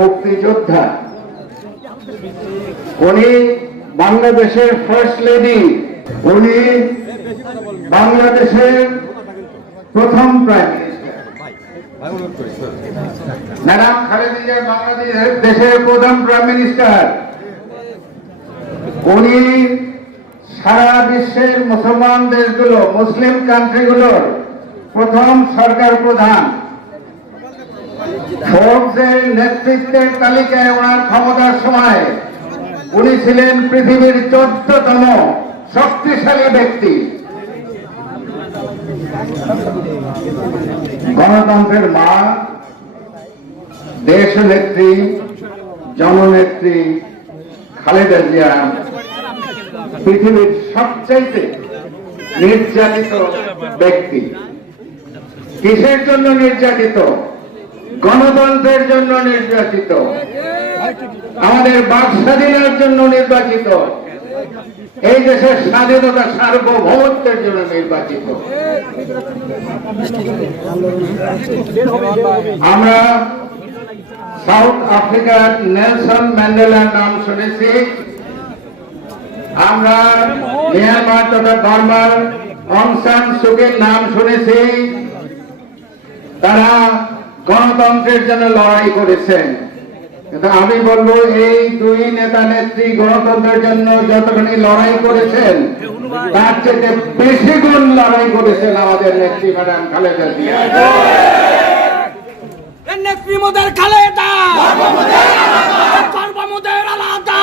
মুক্তিযোদ্ধা, উনি বাংলাদেশের ফার্স্ট লেডি, উনি বাংলাদেশের প্রথম prime minister. Madam Khaleda Zia বাংলাদেশের দেশের প্রথম প্রাইম মিনিস্টার। উনি সারা বিশ্বের মুসলমান দেশগুলো, মুসলিম কান্ট্রিগুলোর প্রথম সরকার প্রধান। ফোর্বসের নেতৃত্বের তালিকায় ওনার ক্ষমতার সময় উনি ছিলেন পৃথিবীর 14তম শক্তিশালী ব্যক্তি। গণতন্ত্রের মা, দেশনেত্রী, জননেত্রী খালেদা জিয়া পৃথিবীর সবচাইতে নির্যাতিত ব্যক্তি। কিসের জন্য নির্যাতিত? গণতন্ত্রের জন্য নির্যাতিত, আমাদের বাক স্বাধীনতার জন্য নির্বাচিত, এই দেশের স্বাধীনতা সার্বভৌমত্বের জন্য নির্বাচিত। আমরা সাউথ আফ্রিকার নেলসন ম্যান্ডেলার নাম শুনেছি, আমরা মিয়ানমার তথা বার্মার অং সান সুকির নাম শুনেছি। তারা গণতন্ত্রের জন্য লড়াই করেছেন, কিন্তু আমি বলবো এই দুই নেতা নেত্রী গণতন্ত্রের জন্য যতখানি লড়াই করেছেন তার চেয়ে বেশি গুণ লড়াই করেছেন আমাদের নেত্রী ম্যাডাম খালেদা জিয়া। নেত্রী মোদের খালেদা, মোদের আলাদা,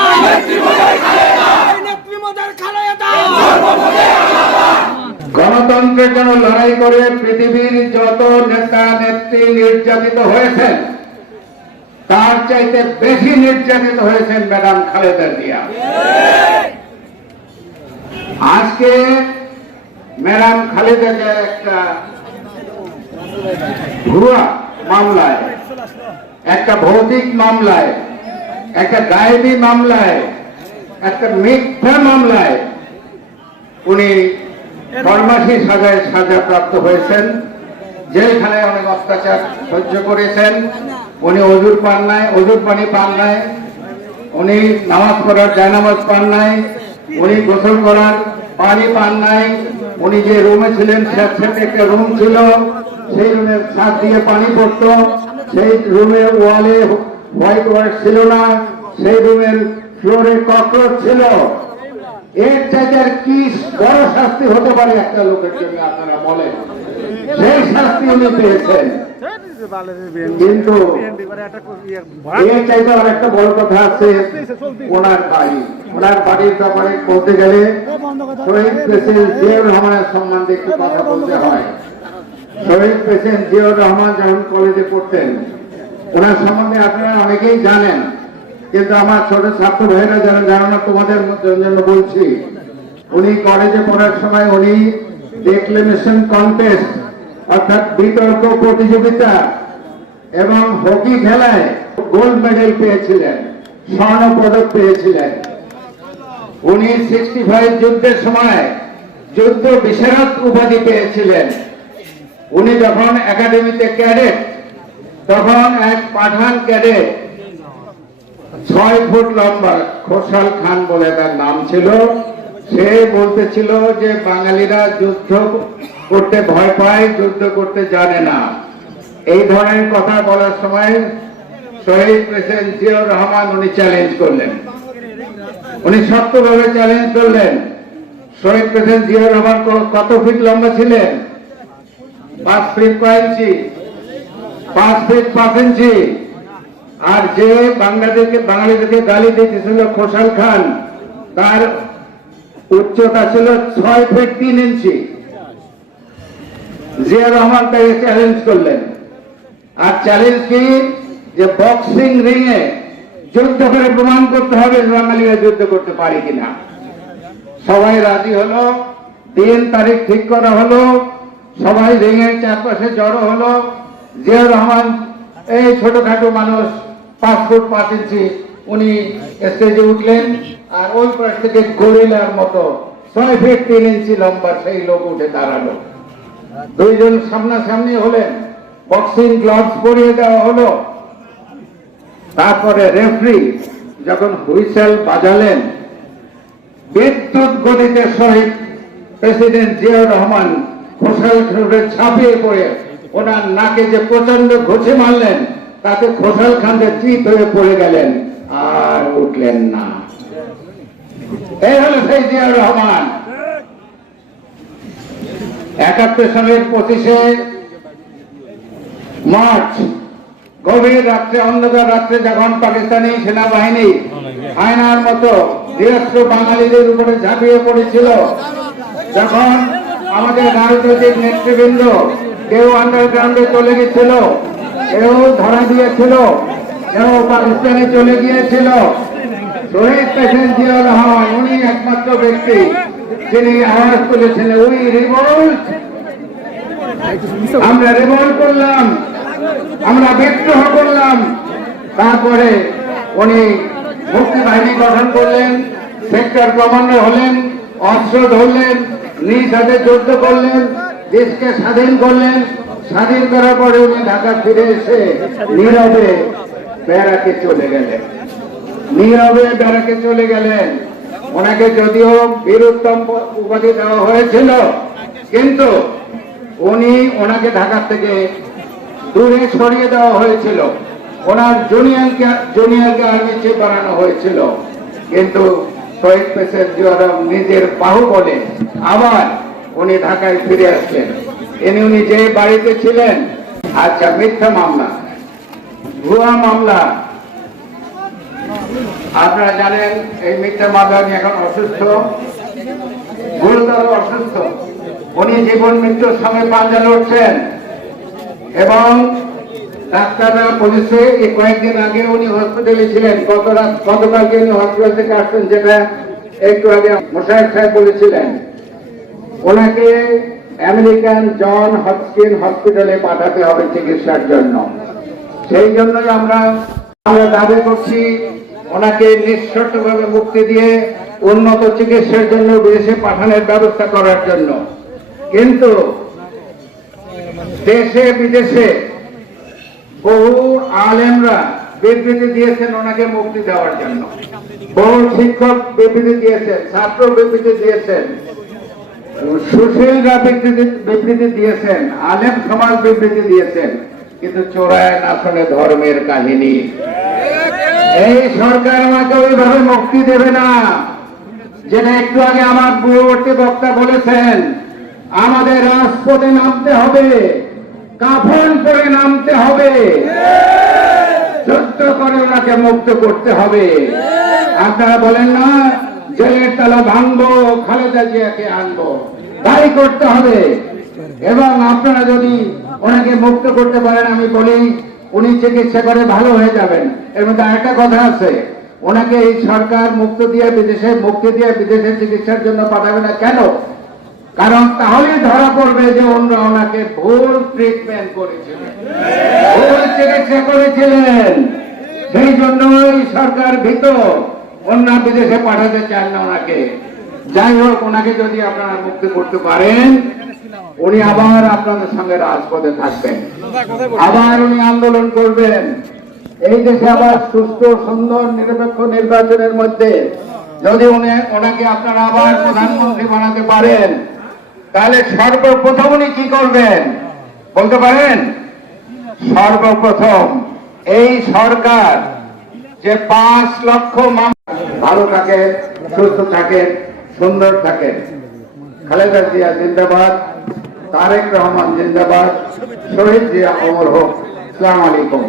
নেত্রী মোদের খালেদা। গণতন্ত্রের জন্য লড়াই করে পৃথিবীর যত নেতা নেত্রী নির্যাতিত হয়েছেন তার চাইতে বেশি নির্যাতিত হয়েছেন ম্যাডাম খালেদা জিয়া। আজকে ম্যাডাম খালেদা জিয়া একটা ভুয়া মামলায়, একটা ভৌতিক মামলায়, একটা গায়েবী মামলায়, একটা মিথ্যা মামলায় উনি ফরমাসি সাজায় সাজাপ্রাপ্ত হয়েছেন। যেখানে অনেক অত্যাচার সহ্য করেছেন, উনি অজুর পান নাই, অজুর পানি পান নাই, উনি নামাজ পড়ার জায়নামাজ পান নাই, উনি গোসল করার পানি পান নাই, উনি যে রুমে ছিলেন সেখানে একটা রুম ছিল, সেই রুমের ছাদ দিয়ে পানি পড়তো, সেই রুমের ওয়ালে হোয়াইট ওয়াশ ছিল না, সেই রুমের ফ্লোরে ককরোচ ছিল। এর চাইতে কি বড় শাস্তি হতে পারে একটা লোকের জন্য আপনারা বলেন? সেই শাস্তি উনি পেয়েছেন। কিন্তু এর চাইতে আর একটা বড় কথা আছে, ওনার বাড়ি, ওনার বাড়ির ব্যাপারে বলতে গেলে শহীদ প্রেসিডেন্ট জিয়াউর রহমানের সম্বন্ধে একটু কথা বলতে হয়। শহীদ প্রেসিডেন্ট জিয়াউর রহমান যখন কলেজে পড়তেন, ওনার সম্বন্ধে আপনারা অনেকেই জানেন, কিন্তু আমার ছোট ছাত্র ভাইরা যারা জানো না তোমাদের জন্য বলছি। উনি কলেজে পড়ার সময় উনি ডিক্লেমেশন কন্টেস্ট অর্থাৎ বিতর্ক প্রতিযোগিতা এবং হকি খেলায় গোল্ড মেডেল পেয়েছিলেন, স্বর্ণ পদক পেয়েছিলেন। উনি 65 যুদ্ধের সময় যুদ্ধ বিশারদ উপাধি পেয়েছিলেন। উনি যখন একাডেমিতে ক্যাডেট, তখন এক পাঠান ক্যাডেট 6 ফুট লম্বা, খোসাল খান বলে তার নাম ছিল, সে বলতেছিল যে বাঙালিরা যুদ্ধ করতে ভয় পায়, যুদ্ধ করতে জানে না। এই ধরনের কথা বলার সময় শহীদ প্রেসিডেন্ট জিয়াউর রহমান উনি চ্যালেঞ্জ করলেন, উনি শক্তভাবে চ্যালেঞ্জ করলেন। শহীদ প্রেসিডেন্ট জিয়াউর রহমান কত ফিট লম্বা ছিলেন? 5 ফিট 5 ইঞ্চি, 5 ফিট 5 ইঞ্চি। আর যে বাঙালিদেরকে গালি দিতেছিল খোসাল খান, তার উচ্চতা ছিল 6 ফিট 3 ইঞ্চি। জিয়া রহমান তাকে চ্যালেঞ্জ করলেন। আর চ্যালেঞ্জ কি? যে বক্সিং রিংয়ে যুদ্ধ করে প্রমাণ করতে হবে বাঙালিরা যুদ্ধ করতে পারে কিনা। সবাই রাজি হলো, 3 তারিখ ঠিক করা হলো, সবাই রিংয়ের চারপাশে জড়ো হলো। জিয়া রহমান এই ছোটখাটো মানুষ 5 ফুট 5 ইঞ্চি, উনি স্টেজে উঠলেন, আর ওই পাশ থেকে গরিলার মতো 6 ফিট 3 ইঞ্চি লম্বা সেই লোক উঠে দাঁড়ালো। দুইজন সামনাসামনি হলেন, বক্সিং গ্লাভস পরিয়ে দেওয়া হলো। তারপরে রেফারি যখন হুইসেল বাজালেন, বিদ্যুৎ গতিতে শহীদ প্রেসিডেন্ট জিয়াউর রহমান খোসাল খানে ছাপিয়ে পড়ে ওনার নাকে যে প্রচন্ড ঘুষি মারলেন, তাতে খোসাল খান যে চিত হয়ে পড়ে গেলেন, আর উঠলেন না। এই হলো সেই জিয়াউর রহমান। 71 সালের 25শে মার্চ গভীর রাত্রে, অন্ধকার রাত্রে, যখন পাকিস্তানি সেনাবাহিনী হায়নার মতো নিরস্ত্র বাঙালিদের উপরে ঝাঁপিয়ে পড়েছিল, যখন আমাদের রাজনৈতিক নেতৃবৃন্দ কেউ আন্ডারগ্রাউন্ডে চলে গেছিল, কেউ ধরা দিয়েছিল, কেউ পাকিস্তানে চলে গিয়েছিল, শহীদ প্রেসিডেন্ট জিয়াউর রহমান উনি একমাত্র ব্যক্তি যিনি আওয়াজ তুলেছিলেন, উই রিভোল্ট, আমরা রিভোল্ট করলাম, আমরা বিদ্রোহ করলাম। তারপরে উনি মুক্তি বাহিনী গঠন করলেন, সেক্টর কমান্ডার হলেন, অস্ত্র ধরলেন, নিজ হাতে যুদ্ধ করলেন, দেশকে স্বাধীন করলেন। স্বাধীন করার পরে উনি ঢাকা ফিরে এসে নীরবে ব্যারাকে চলে গেলেন, নীরবে ব্যারাকে চলে গেলেন। ওনাকে যদিও বীরোত্তম উপাধি দেওয়া হয়েছিল, কিন্তু ওনাকে ঢাকা থেকে দূরে সরিয়ে দেওয়া হয়েছিল, ওনার জুনিয়রকে আর্মি চিফ বানানো হয়েছিল। কিন্তু শহীদ প্রেসিডেন্ট জিয়াউর রহমান নিজের বাহুবলে আবার উনি ঢাকায় ফিরে আসলেন। উনি যে বাড়িতে ছিলেন, আচ্ছা, মিথ্যা মামলা, ভুয়া মামলা, আপনারা জানেন এই মিথ্যা মামলা নিয়ে এখন অসুস্থ, গুরুতর অসুস্থ। উনি জীবন মৃত্যুর সঙ্গে পাঞ্জা লড়ছেন এবং ডাক্তাররা বলেছে এই কয়েকদিন আগে উনি হসপিটালে ছিলেন, গতকালকে উনি হসপিটাল থেকে আসছেন, যেটা একটু আগে মোশাররফ সাহেব বলেছিলেন। ওনাকে আমেরিকান জন হপকিন্স হসপিটালে পাঠাতে হবে চিকিৎসার জন্য। সেই জন্যই আমরা দাবি করছি ওনাকে নিঃশর্তভাবে মুক্তি দিয়ে উন্নত চিকিৎসার জন্য বিদেশে পাঠানোর ব্যবস্থা করার জন্য। কিন্তু দেশে বিদেশে বহু আলেমরা বিবৃতি দিয়েছেন ওনাকে মুক্তি দেওয়ার জন্য, বহু শিক্ষক বিবৃতি দিয়েছেন, ছাত্র বিবৃতি দিয়েছেন, সুশীলরা বিবৃতি দিয়েছেন, আলেম সমাজ বিবৃতি দিয়েছেন, কিন্তু চোরায় আসলে ধর্মের কাহিনী। এই সরকার আমাকে ওইভাবে মুক্তি দেবে না, যেটা একটু আগে আমার পূর্ববর্তী বক্তা বলেছেন। আমাদের রাজপথে নামতে হবে, কাফন পরে নামতে হবে, যুদ্ধ করে ওনাকে মুক্ত করতে হবে। আপনারা বলেন না জেলের তালা ভাঙবো, খালেদা জিয়াকে আনবো, তাই করতে হবে। এবং আপনারা যদি ওনাকে মুক্ত করতে পারেন, আমি বলি উনি চিকিৎসা করে ভালো হয়ে যাবেন। এর মধ্যে আরেকটা কথা আছে, ওনাকে এই সরকার মুক্তি দিয়ে বিদেশে চিকিৎসার জন্য পাঠাবে না। কেন? কারণ তাহলে ধরা পড়বে যে অন্যরা ওনাকে ভুল ট্রিটমেন্ট করেছিলেন, ভুল চিকিৎসা করেছিলেন। সেই জন্য এই সরকার ভীত, অন্য বিদেশে পাঠাতে চান না ওনাকে। যাই হোক, ওনাকে যদি আপনারা মুক্তি করতে পারেন, উনি আবার আপনাদের সঙ্গে রাজপথে থাকবেন, আবার উনি আন্দোলন করবেন। এই দেশে আবার সুস্থ, সুন্দর, নিরপেক্ষ নির্বাচনের মধ্যে যদি ওনাকে আপনারা আবার প্রধানমন্ত্রী বানাতে পারেন, তাহলে সর্বপ্রথম উনি কি করবেন বলতে পারেন? সর্বপ্রথম এই সরকার যে 5 লক্ষ ভালো থাকে, সুস্থ থাকে, সুন্দর থাকে। খালেদা জিয়া জিন্দাবাদ, তারেক রহমান জিন্দাবাদ, শহীদ জিয়া অমর হোক। আসসালামু আলাইকুম।